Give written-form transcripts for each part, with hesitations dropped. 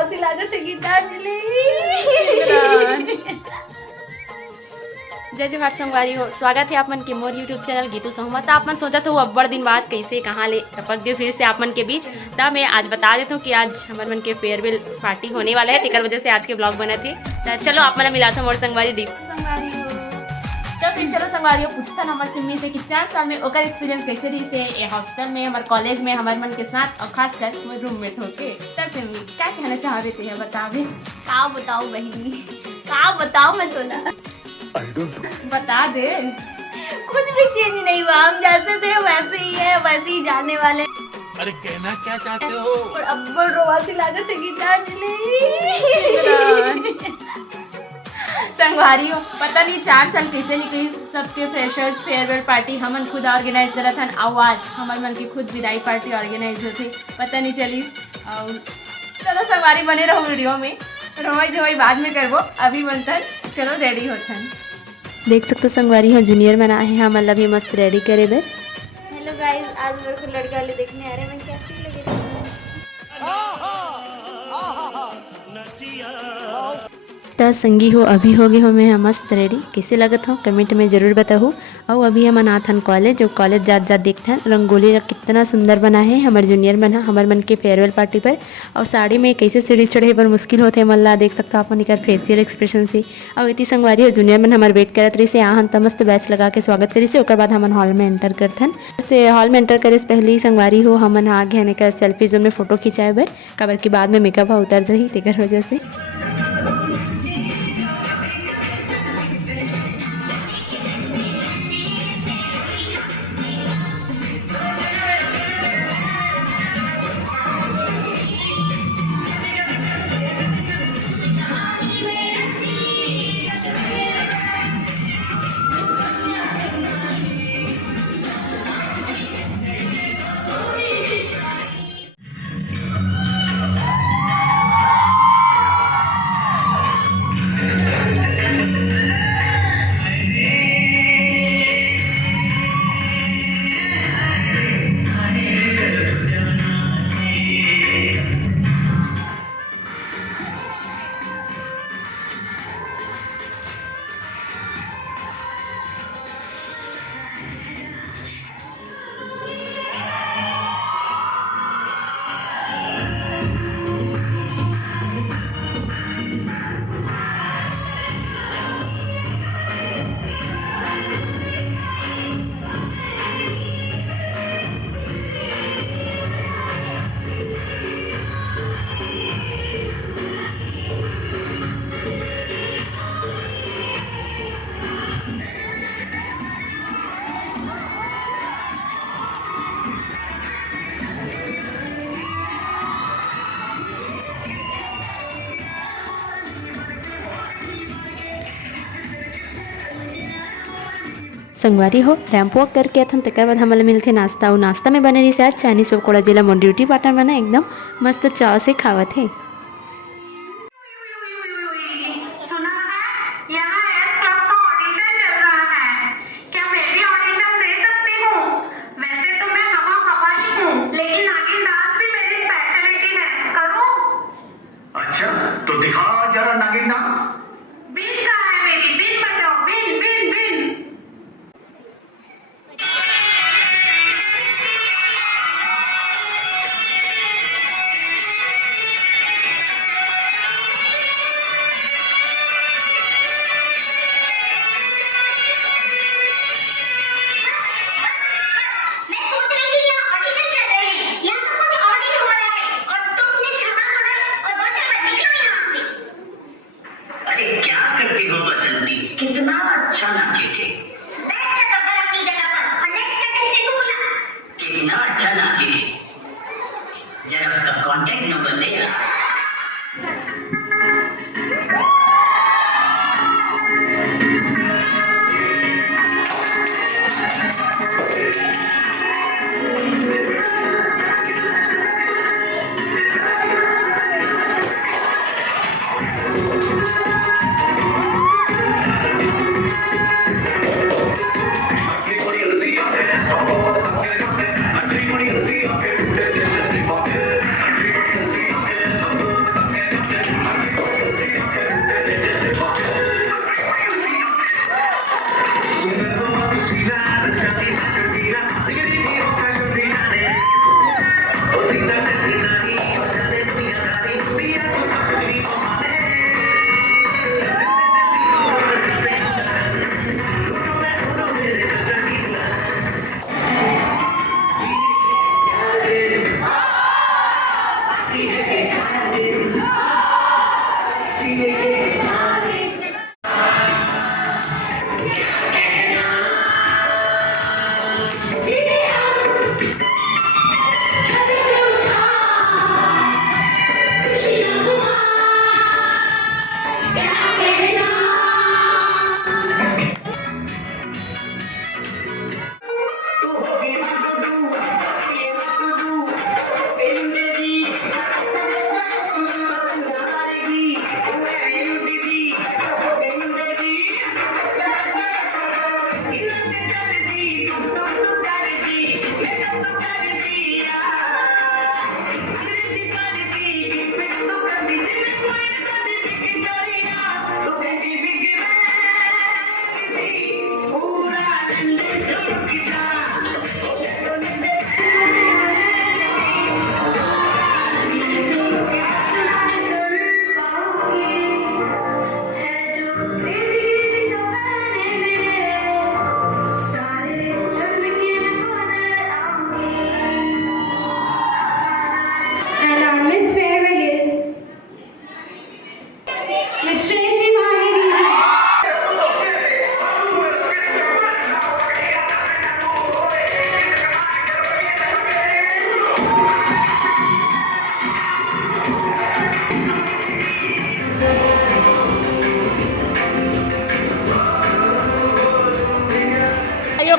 रोवासी लागे थे गीतांजलि। जय जवाहर संगवारी हो, स्वागत है आप मन के मोर यूट्यूब चैनल गीतू सहमत। आप मन सोचा तो अब्बड़ दिन बाद कैसे कहाँ ले टपक गए फिर से आप मन के बीच। तब मैं आज बता देता हूँ कि आज हमारे मन के फेयरवेल पार्टी होने वाला है, तेकर वजह से आज के ब्लॉग बने थे। तो चलो आप मन मिला था मोर संगवारी दीप संगवारी हो। तब फिर चलो संगवारी हो पूछता ना हमारे सिम्मी से कि 4 साल में ओकर एक्सपीरियंस कैसे रही से ये हॉस्टल में हमारे कॉलेज में हमारे मन के साथ और खासकर वो रूममेट होके। तब सिम्मी क्या कहना चाह रहे थे बता दे। का बताओ बहनी, का बताओ मैं तो ना बता दे। कुछ भी चेंज नहीं हुआ, हम जैसे थे वैसे ही है, वैसे ही जाने वाले। अरे कहना क्या चाहते हो? और अब रोवासी लागे थे गीतांजलि। संगवारी हो पता नहीं 4 साल कैसे निकली सबके फ्रेशर्स फेयरवेल पार्टी हमन खुद ऑर्गेनाइज करा था। आज हमारे मन की खुद विदाई पार्टी ऑर्गेनाइज होती पता नहीं चली। और चलो संगवारी बने रहो वीडियो में, रोवाई धोवाई बाद में करबो, अभी बनतन चलो रेडी होतन। देख सकते हो संगवारी हो जूनियर बना है हम मतलब ये मस्त रेडी करे बर। हेलो गाइस, आज मेरे को लड़का वाले देखने आ रहे हैं, मैं कैसी लग रही हूँ? तो संगी हो अभी हो गए हो मैं मस्त रेडी, कैसे लगत हो कमेंट में ज़रूर बताओ। और अभी हम आथन कॉलेज और कॉलेज जात जात देखते हैं रंगोली कितना सुंदर बना है हमारे जूनियर बना हमारे मन के फेयरवेल पार्टी पर। और साड़ी में कैसे सीढ़ी चढ़े पर मुश्किल होते मल्ला देख सकते हो अपन एक फेसियल एक्सप्रेशन से। और इतनी संगवारी और जूनियर मन हमारे वेट करत रही से आहन तो मस्त बैच लगा के स्वागत करी से। ओकर बाद हमन हॉल में एंटर करथन से हॉल में एंटर करे से पहले ही संगवारी हो हमन आगे आने का सेल्फी जोन में फोटो खिंचाए बर कबर के बाद में मेकअप उतर जाही तेकर वजह से। संगवारी हो रैंप वॉक करके अथन तकर बाद हमला मिलते नाश्ता और नाश्ता में बने रही से यार चाइनीज पकौड़ा जिला मोर ड्यूटी पार्टनर बना एकदम मस्त चाव से खावत है। तो दिखा जरा नागिन डांस।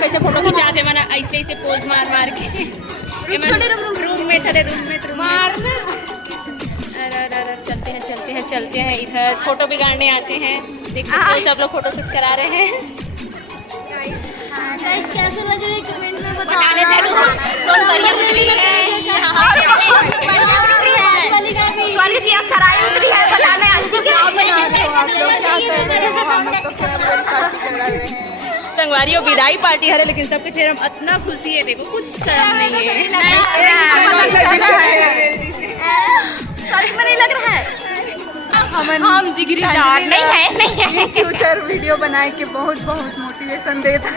कैसे फोटो खिंचाते मना ऐसे ऐसे पोज मार मार के रूम मार चलते हैं इधर फोटो बिगाड़ने आते हैं। देख सकते हो सब लोग फोटो शूट करा रहे हैं। कैसे लग रहे कमेंट में बताने संगवारियों विदाई पार्टी है लेकिन सबके चेहरे में इतना खुशी है। देखो कुछ शर्म नहीं है। सच में नहीं लग रहा है हम जिगरीदार नहीं है फ्यूचर वीडियो बनाए के बहुत बहुत मोटिवेशन देता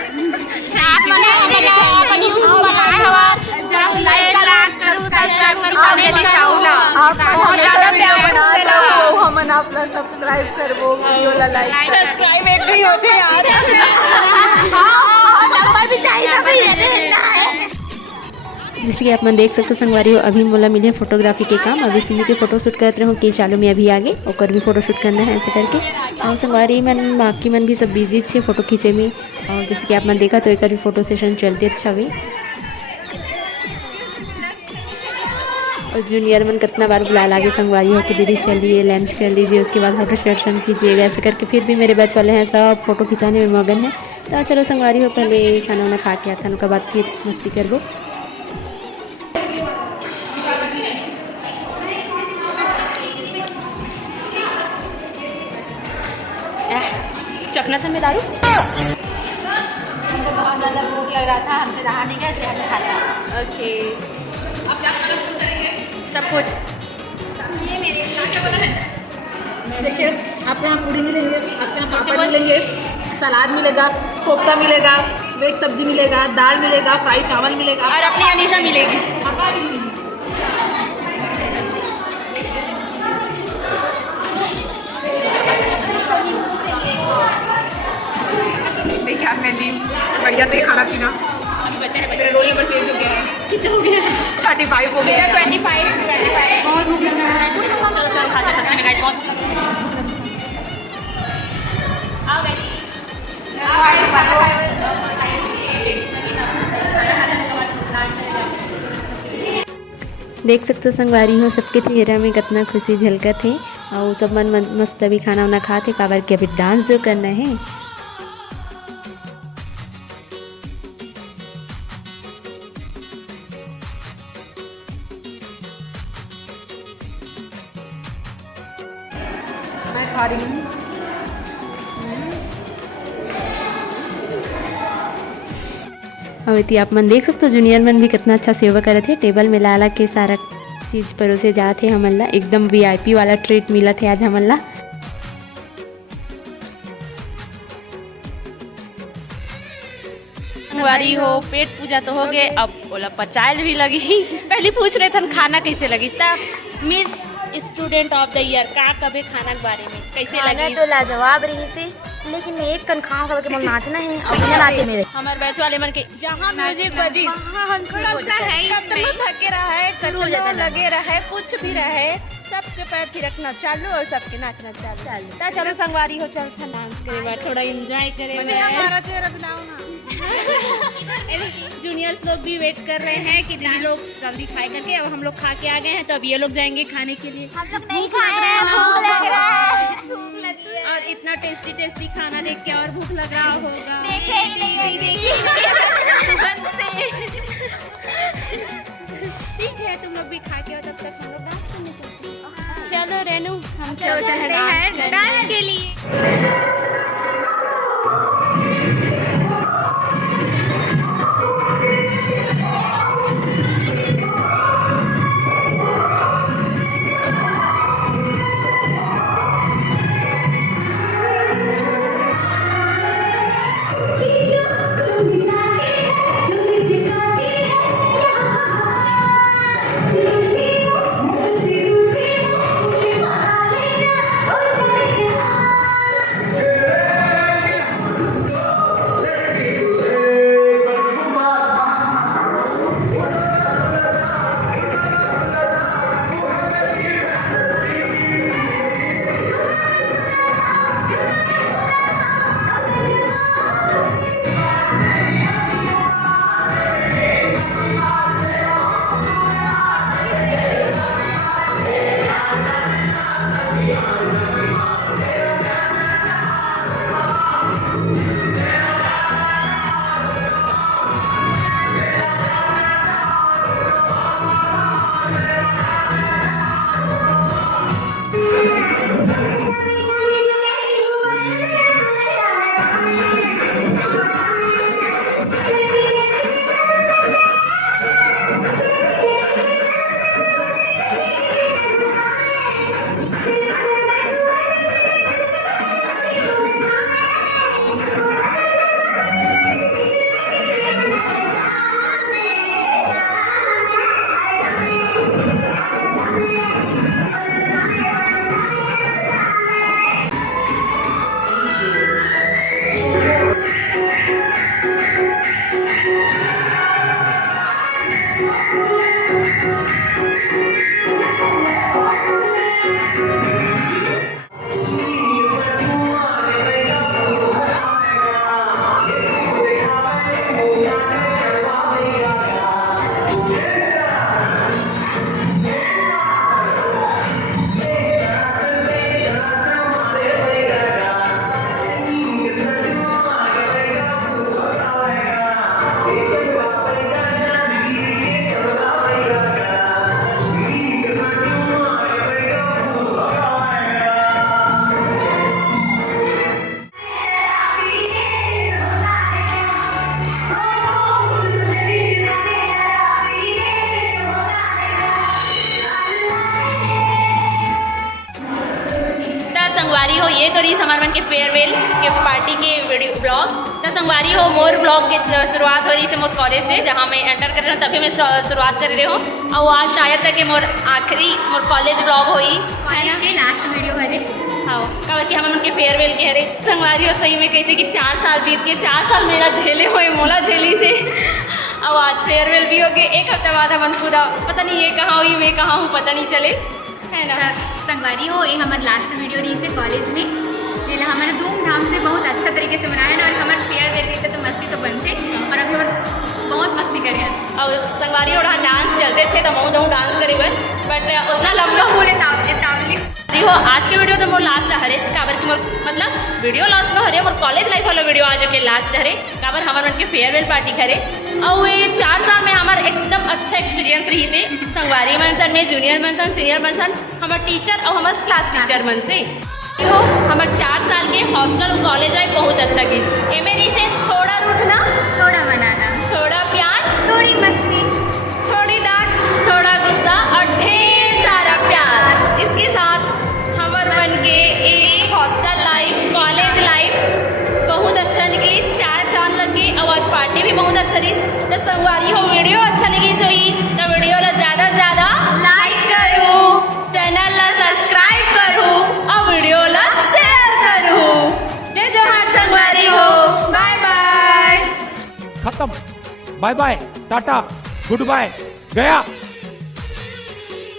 हमन आपला सब्सक्राइब करबो वीडियो ला लाइक सब्सक्राइब एक नहीं होते यार। नंबर भी चाहिए भाई है। जैसे कि आप मन देख सकते हो संगवारी अभी मोला मिले फोटोग्राफी के काम। अभी सिंधी के फोटो शूट करते रहूँ कि चालू में अभी आगे और भी फोटो शूट करना है ऐसे करके। और संगवारी मन बाकी मन भी सब बिजी छे फोटो खींचे में। और जैसे कि आप मन देखा तो एक भी फोटो सेशन चलते अच्छा भी। और जूनियर मन कितना बार बुला लागे संगवारी हो कि दीदी चलिए लंच कर लीजिए उसके बाद फोटो सेशन कीजिएगा ऐसे करके। फिर भी मेरे बैच वाले हैं सब फोटो खिंचाने में मगन है। तो चलो संगवारी हो पहले खाना वाना खा के आता उसके बाद फिर मस्ती करबो। चखना सन में दारू हमको बहुत ज़्यादा भूख लग रहा था, हमसे रहा नहीं गया इसलिए हमने खा लिया। ओके सब कुछ ये मेरे देखिए आपके यहाँ पूरी मिलेंगे, आपके यहाँ पापड़ मिलेंगे, सलाद मिलेगा, कोफ्ता मिलेगा, वेज सब्जी मिलेगा, दाल मिलेगा, फ्राई चावल मिलेगा और अपनी अनीशा मिलेगी। देखिए आप मैं ली बढ़िया से खाना पीना। मेरा रोल नंबर चेंज हो गया है। कितना हो गया? 35 हो गया। 25 बहुत भूख लग रहा है। चलो चलो खाते हैं सच्ची में गाइस बहुत आओ गाइस। देख सकते हो संगवारी हो सबके चेहरा में कितना खुशी झलकत है। और सब मन मस्त अभी खाना वाना खाते काबर के अभी डांस जो करना है। मैं खा रही हूँ। और इतनी आप मन देख सकते हो जूनियर मन भी कितना अच्छा सेवा करे थे। टेबल में ला के सारा चीज़ परोसे जाते हमन ला। एकदम VIP वाला ट्रीट मिला थे आज हमन ला। संगवारी हो पेट पूजा तो हो गए, अब बोला पचाइल भी लगी। पहले पूछ रहे थे खाना कैसे लगी miss student of the year का कभी खाना के बारे में कैसे लगी? तो लाजवाब रही से, लेकिन एक कन खाओ खबर के मन नाचना है और बिना नाचे मेरे हमारे बैच वाले मन के जहाँ म्यूजिक बजी थके रहे सर लगे रहे कुछ भी रहे सबके पैर थिरकना चालू और सबके नाचना चालू। चलो संगवारी हो चल डांस करे थोड़ा एंजॉय करे। जूनियर्स लोग भी वेट कर रहे हैं कि दीदी लोग जल्दी खाए करके। अब हम लोग खा के आ गए हैं तो अब ये लोग जाएंगे खाने के लिए। हम लोग नहीं खा रहे हैं, भूख लग रहा है। लगी है। और इतना टेस्टी टेस्टी खाना देख के और भूख लग रहा होगा। देखे ही नहीं होगी सुगंध से। ठीक है, तुम लोग भी खा के आओ, तब तक हम लोग डांस करने चलते हैं। चलो रेनू, हम चलते हैं डांस के लिए। संगवारी हो, ये तो रही हमारे मन के फेयरवेल के पार्टी के वीडियो ब्लॉग। तो संगवारी हो, मोर ब्लॉग के शुरुआत हो रही से मोर कॉलेज से, जहाँ मैं एंटर कर रही हूँ तभी मैं शुरुआत कर रही हूँ। और आज शायद तक कि मोर आखिरी मोर कॉलेज ब्लॉग हुई कॉलेज के लास्ट वीडियो है। हाँ, कहा कि हम उनके फेयरवेल कह रहे संगवारी हो। सही में कैसे कि 4 साल बीत के, 4 साल मेरा झेले हुए मोला झेली से। अब आज फेयरवेल भी हो गए, एक हफ्ते बाद हम पूरा पता नहीं ये कहाँ हुई मैं कहाँ हूँ पता नहीं चले, है ना। संगवारी हो, ये हमारे लास्ट वीडियो रही से कॉलेज में, जिला हमारे धूमधाम से बहुत अच्छा तरीके से मनाया ना। और हमारे फेयरवेल रही से तो मस्ती तो बनते और अभी हम बहुत मस्ती करें। और संगवारी और डांस चलते थे तो मैं जाऊँ डांस करे बट उतना लंबा बोले तावली हो। आज के वीडियो तो मोर लास्ट हरे काबर की मोर मतलब वीडियो लास्ट में हरे मोर कॉलेज लाइफ वाला वीडियो आज के लास्ट हरे काबर हमारे मन के फेयरवेल पार्टी करे। और ये 4 साल में हमारे एकदम अच्छा एक्सपीरियंस रही से संगवारी मनसन में, जूनियर मनसन, सीनियर मनसन, हमारे टीचर और हमारे क्लास टीचर मन से हो। हमारे 4 साल के हॉस्टल और कॉलेज लाइफ बहुत अच्छा गई। ए मेरी से थोड़ा रूठना, थोड़ा मनाना, थोड़ा प्यार, थोड़ी मस्ती, थोड़ी डांट, थोड़ा गुस्सा और ढेर सारा प्यार। इसके साथ हमारे मन के एक हॉस्टल लाइफ, कॉलेज लाइफ बहुत अच्छा निकली। 4 चांद लग गई। आवाज़ पार्टी भी बहुत अच्छा रही। तो संगवारी हो, वीडियो अच्छा लगी सोई तो वीडियो ला ज़्यादा से ज़्यादा लाइक करो, चैनल ला सब्सक्राइब करो और वीडियो ला शेयर करो। जय जवाहर संगवारी हो। Bye bye. खत्म, bye bye, tata, goodbye, गया।